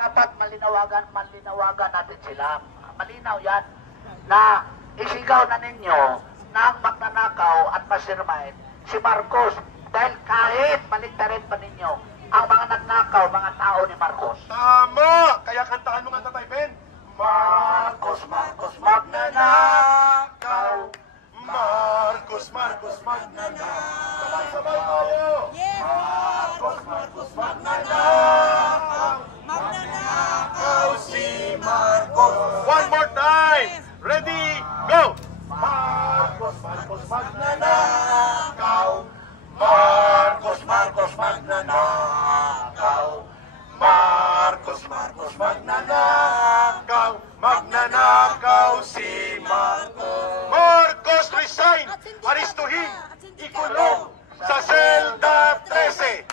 Dapat malinawagan natin sila. Malinaw yan na isigaw na ninyo na ang magnanakaw at mastermind si Marcos. Dahil kahit baliktarin pa ninyo ang mga nagnakaw, mga tao ni Marcos. Tama! Kaya kantaan mo nga, Tatay Ben. Marcos, Marcos, magnanakaw. Marcos, Marcos, magnanakaw. Sabay-sabay tayo. Marcos, Marcos, magnanakaw. Magnanakaw si Marcos. One more time. Ready, go! Marcos, Marcos, magnanakaw. Marcos, Marcos, magnanakaw. Marcos, Marcos, magnanakaw. Magnanakaw si Marcos. Marcos resign. Aristuhin. Ikulong sa selda 13.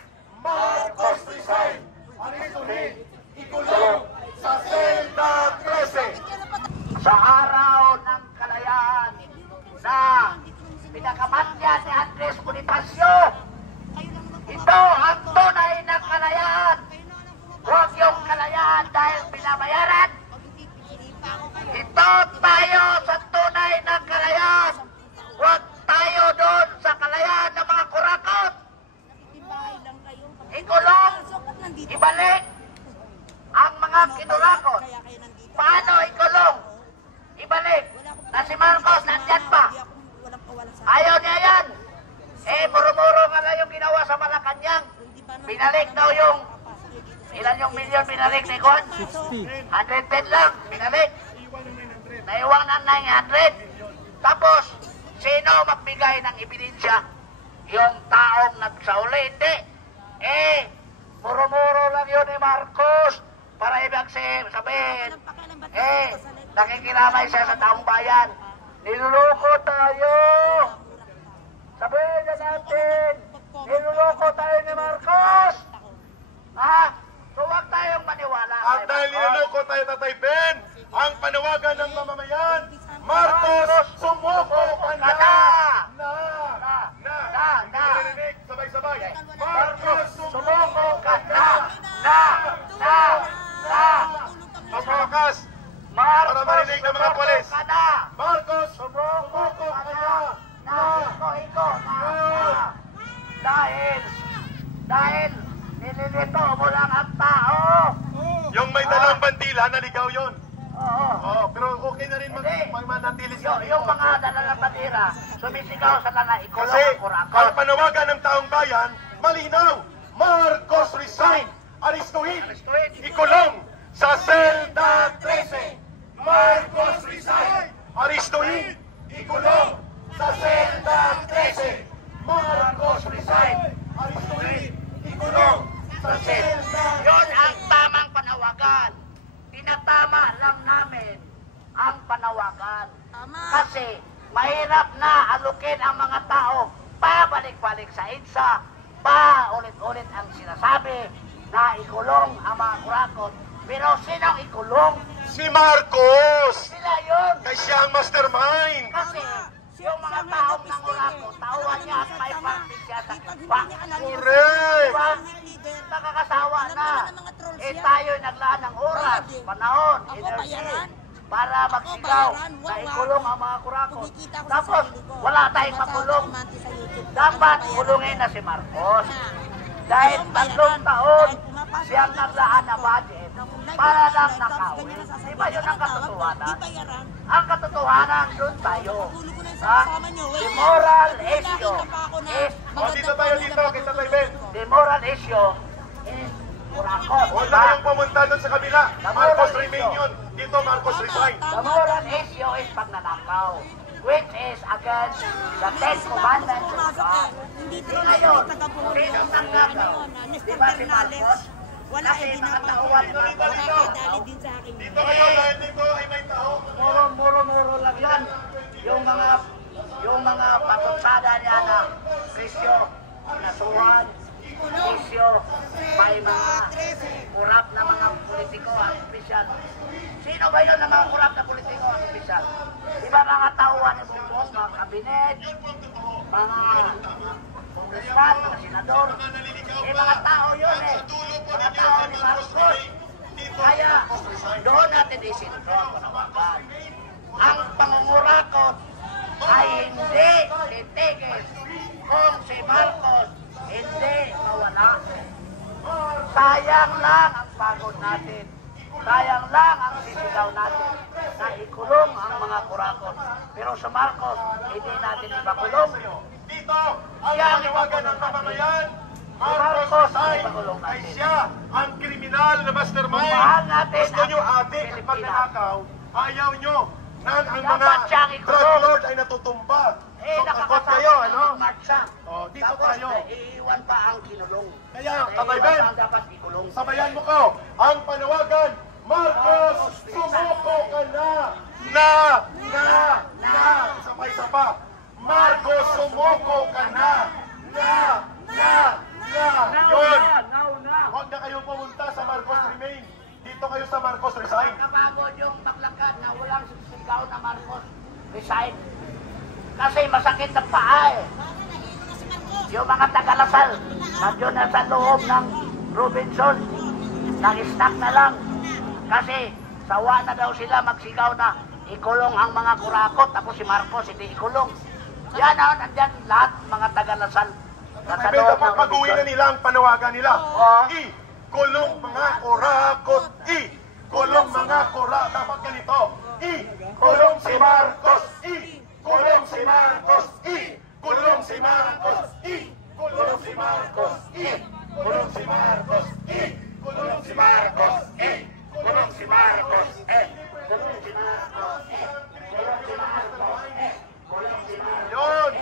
Marcos resign. Aristuhin. Ikulong sa selda 13. Sa araw ng kalayaan na pinakamatya ni Andres Bonifacio, ito ang tunay na kalayaan. Huwag yung kalayaan dahil binabayaran. Ito tayo sa tunay na kalayaan. Huwag tayo doon sa kalayaan ng mga kurakot. Ikulong, ibalik ang mga kinurakot. Paano ikulong? Ibalik na si Marcos nandyan pa. Ayaw niya yan. Muro-muro nga lang yung ginawa sa Malacanang. Binalik daw yung ilan yung milyon binalik ni Juan? 110 lang, binalik. Naiwang ng 900. Tapos, sino magbigay ng ebidensya? Yung taong nagsauli, hindi. Muro-muro lang yun ni Marcos. Para ibig sabihin, nakikilamay siya sa taong bayan. Niluloko tayo. Sabihin na natin, niluloko tayo ni Marcos. Ha? So huwag tayong maniwala. At dahil niloloko tayo, Tatay Ben, ang panawagan ng mamamayan, Marcos, sumuko ka na! Sabay-sabay. Marcos, sumuko ka na! Pagbukas, para marinig ng mga polis. Marcos, sumuko ka na! Dahil nililito mo lang ang tao. Yung may dalang bandila, naligaw yun. Oo. Pero okay na rin manatili sa Yung mga dalalang bandira, sumisigaw sa lana, ikulong kasi ang kurakot. ang panawagan ng taong bayan, malinaw. Marcos resign. Aristuhin. Ikulong sa selda 13. Marcos resign. Aristuhin. Ikulong sa selda 13. Marcos resign. Aristuhin. Ikulong sa selda 13. Yun ang tamang panawagan. Tinatama lang namin ang panawagan. Kasi mahirap na alukin ang mga tao pabalik-balik sa EDSA, ulit-ulit ang sinasabi na ikulong ang mga kurakot. Pero sinong ikulong? Si Marcos. Sila yun. Kaya siya ang mastermind. Kasi yung mga taong nangurakot, tauhan niya at may party siya sa kipa. Correct. Diba? Nakakasawa na. Tayo'y naglaan ng oras, panahon, energy, para magsigaw na ikulong ang mga kurakot. Tapos, wala tayong makulong. Dapat kulungin na si Marcos. Dahil 3 taon siyang naglaan na budget para lang nakawin. Di ba yun ang katotohanan? Ang katotohanan, doon tayo. The moral issue is... Dito tayo dito, kita tayo Ben. The moral issue is kurakot. Huwag na kayong pumunta doon sa kabila. Marcos remain yun. Dito Marcos resign. The moral issue is pagnanakaw, which is against the 10 commandments of God. Di ngayon, sinong nangnakaw? Di ba si Marcos? Kasi mga tauhan ko rin dito. Dito kayo dahil dito ay may tao. Muro-muro lang yan. Yung mga patutsada niya na Krisyo, Nasuhan, Krisyo, may mga kurap na mga politiko at opisyal. Sino ba yun na mga kurap na politiko at opisyal? Di ba mga tauhan ni Bungos, mga kabinet, mga congressman, mga senador, mga tao yun eh. Mga tao ni Marcos. natin isinto ang panawagan. Ang pangungurakot ay hindi titigil kung si Marcos hindi mawala. Sayang lang ang pagod natin. Sayang lang ang sisigaw natin na ikulong ang mga kurakot. Pero sa Marcos, hindi natin ipakulong. Dito, ang panawagan ng mamamayan, Marcos ay siya ang kriminal na mastermind. Gusto nyo adik at magnanakaw, ayaw nyo nang ang mga drug lord ay natutumba. So takot kayo, ano? O, dito tayo. Iiwan pa ang kinulong. Kaya, kabayben, sabayan mo ko, ang panawagan, Marcos, sumuko ka na! Isa pa. Marcos, sumuko ka na! Yun! Huwag na kayong pumunta sa Marcos Remain. Dito kayo sa Marcos Resign. Napagod yung maglakad na walang sigaw na Marcos resign. Kasi masakit ang paa eh. Yung mga taga-Lasal, nandiyon na sa loob ng Robinson, nag-stack na lang. Kasi sawa na daw sila magsigaw na ikulong ang mga kurakot, tapos si Marcos hindi ikulong. Yan o, nandyan lahat mga taga-Lasal. Nasa May loob ng pag-uwi na Robinson. nila ang panawagan nila. Oo. Kulong mga kurakot. Kulong mga kurakot. Dapat ganito. Kulong si Marcos. Kulong si Marcos. Kulong si Marcos. Kulong si Marcos. Kulong si Marcos. Kulong si Marcos. Kulong si Marcos. Kulong si Marcos. Yun.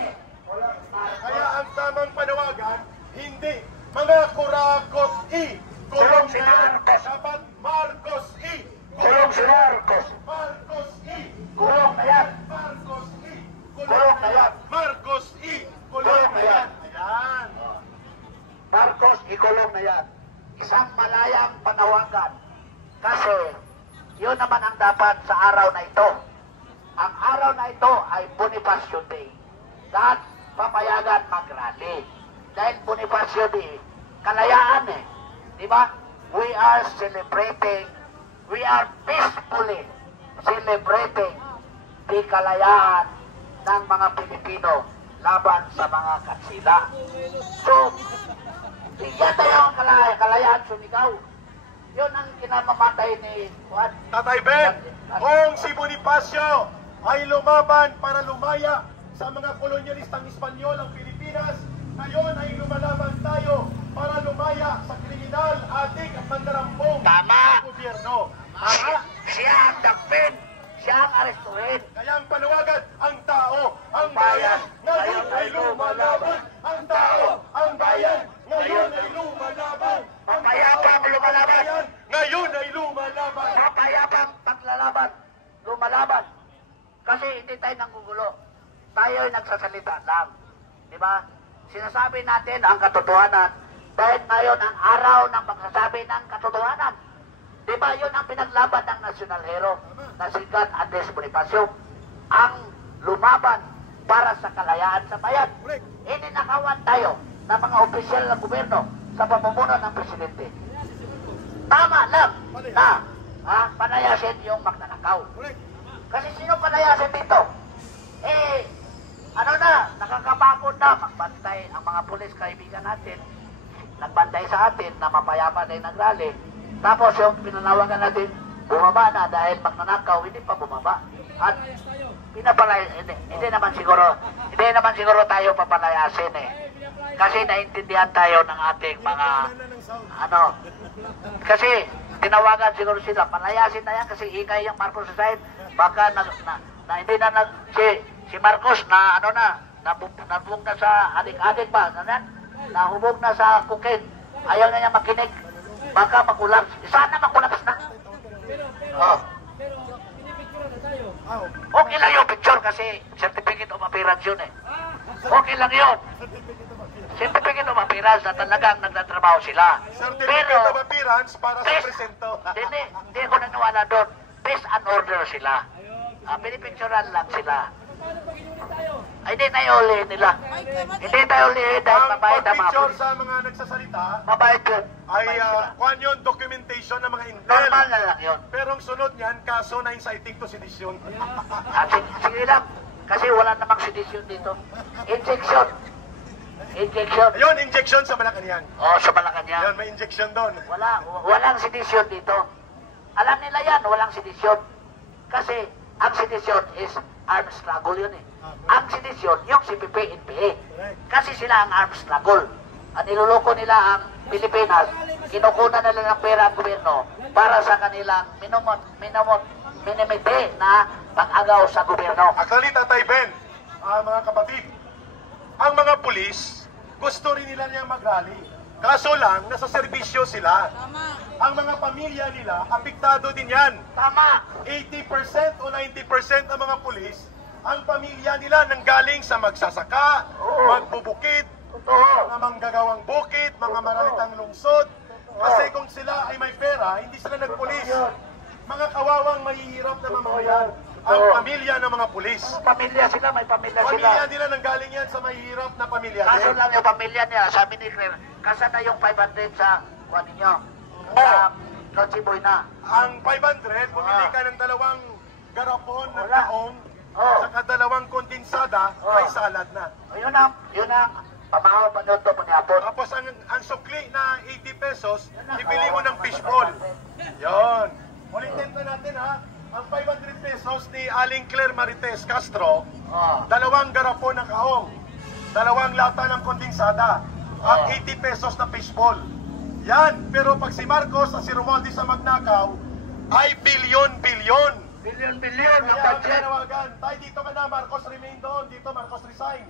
Kaya ang tamang panawagan, hindi mga kurakot. Kulong si Marcos. Dapat Marcos. Kulong si Marcos. Marcos. Kulong na yan. Marcos. Kulong na yan. Marcos. Kulong na yan. Ayan. Marcos, ikulong na yan. Isang malayang panawagan. Kasi, yun naman ang dapat sa araw na ito. Ang araw na ito ay Bonifacio Day. Lahat papayagan mag-rally. Dahil Bonifacio Day, kalayaan eh. Diba? We are celebrating, we are peacefully celebrating di kalayaan ng mga Pilipino laban sa mga katsila. So, bigyan tayo ang kalayaan sumigaw. Yun ang kinamamatay ni Juan. Tatay Ben, kung si Bonifacio ay lumaban para lumaya sa mga kolonyalistang Espanyol ang Pilipinas, ngayon ay lumalaban tayo para lumaya sa kriminal, adik at mandarambong Tama. gobyerno. Tama? Siya ang dakpin. Siya ang arestuhin. Kaya ang panawagan, ang tao, ang bayan, ngayon ay lumalaban. Ang tao, ang bayan, ngayon ay lumalaban. Ang Mapayapang lumalaban. bayan, ngayon ay lumalaban. Mapayapang paglalaban. Lumalaban. Kasi hindi tayo nanggugulo. Tayo ay nagsasalita lang. Di ba? Sinasabi natin ang katotohanan. Dahil ngayon ang araw ng pagsasabi ng katotohanan. Di ba yun ang pinaglaban ng national hero na si God Andres Bonifacio? Ang lumaban para sa kalayaan sa bayan. Ininakawan tayo ng mga opisyal ng gobyerno sa pamumuno ng presidente. Tama lang na panayasin yung magnanakaw. Kasi sino panayasin dito? Nakakapagod na magbantay ang mga pulis kaibigan natin. Nagbantay sa atin na mapayapa na yung nagrally. Tapos yung pinanawagan natin, bumaba na dahil magnanakaw, hindi pa bumaba. At hindi naman siguro tayo papalayasin eh. Kasi naintindihan tayo ng ating mga kasi tinawagan siguro sila, palayasin na yan kasi ingay yung Marcos Society. Baka hindi na si Marcos na nabug na sa adik-adik ba? Nahubog na sa cocaine. Ayaw na niya makinig. Baka makulaps. Sana makulaps na. Oh. Okay lang yung picture kasi certificate of appearance yun eh. Okay lang yun. Certificate of appearance na talagang nagtatrabaho sila. Certificate of appearance para sa presento. Hindi ako naniwala doon. Peace and order sila. Pinipicturean lang sila. Ay, hindi tayo ulihin nila. Hindi tayo ulihin dahil Ang mabait ang mga pag-picture pulis. sa mga nagsasalita Mabait yun. ay Mabait sila. kuhan yun, documentation ng mga intel. Normal na lang yun. Pero ang sunod niyan, kaso na inciting to sedition. At sige lang. Kasi wala namang sedisyon dito. Injection. Injection. Ayun, injection sa Malacanang. Oh, sa Malacanang. Ayun, may injection doon. Walang sedisyon dito. Alam nila yan, walang sedisyon. Kasi ang sedisyon is armed struggle yun eh. Ang sedisyon, yung CPP, NPA. Kasi sila ang armed struggle. Ang niluloko nila ang Pilipinas, kinukunan nila ng pera ang gobyerno para sa kanilang minimite na pag-agaw sa gobyerno. Actually, Tatay Ben, mga kapatid, ang mga pulis, gusto rin nila niyang mag-rally. Kaso lang, nasa serbisyo sila. Ang mga pamilya nila, apektado din yan. Tama. 80% o 90% ng mga pulis, ang pamilya nila nanggaling sa magsasaka, magbubukid, mga manggagawang bukid, mga maralitang lungsod. Kasi kung sila ay may pera, hindi sila nagpulis. Mga kawawang mahihirap na mamamayan ang pamilya ng mga pulis. Pamilya sila, may pamilya sila. Pamilya nila nanggaling yan sa mahihirap na pamilya. Kaso lang yung pamilya niya, sabi ni Claire, kasa na yung 500 sa kuwan ninyo. Sa Noche Buena. Ang 500, bumili ka ng 2 garapon ng Wala. taong, Oh. saka 2 kondensada, may salad na. Yun ang pamahaw pa doon to panyapon. Tapos ang sukli na 80 pesos, ibili mo ng fishball. Yon. Ulitin na natin ha. Ang 500 pesos ni Aling Claire Marites Castro, Oh. 2 garapon ng kaong, 2 lata ng kondensada, at 80 pesos na fishball. Yan. Pero pag si Marcos at si Romualdez sa magnakaw, ay bilyon-bilyon. Bilyon-bilyon ang Kaya ang budget. nanawagan, tayo dito ka na, Marcos remain doon, dito Marcos resign.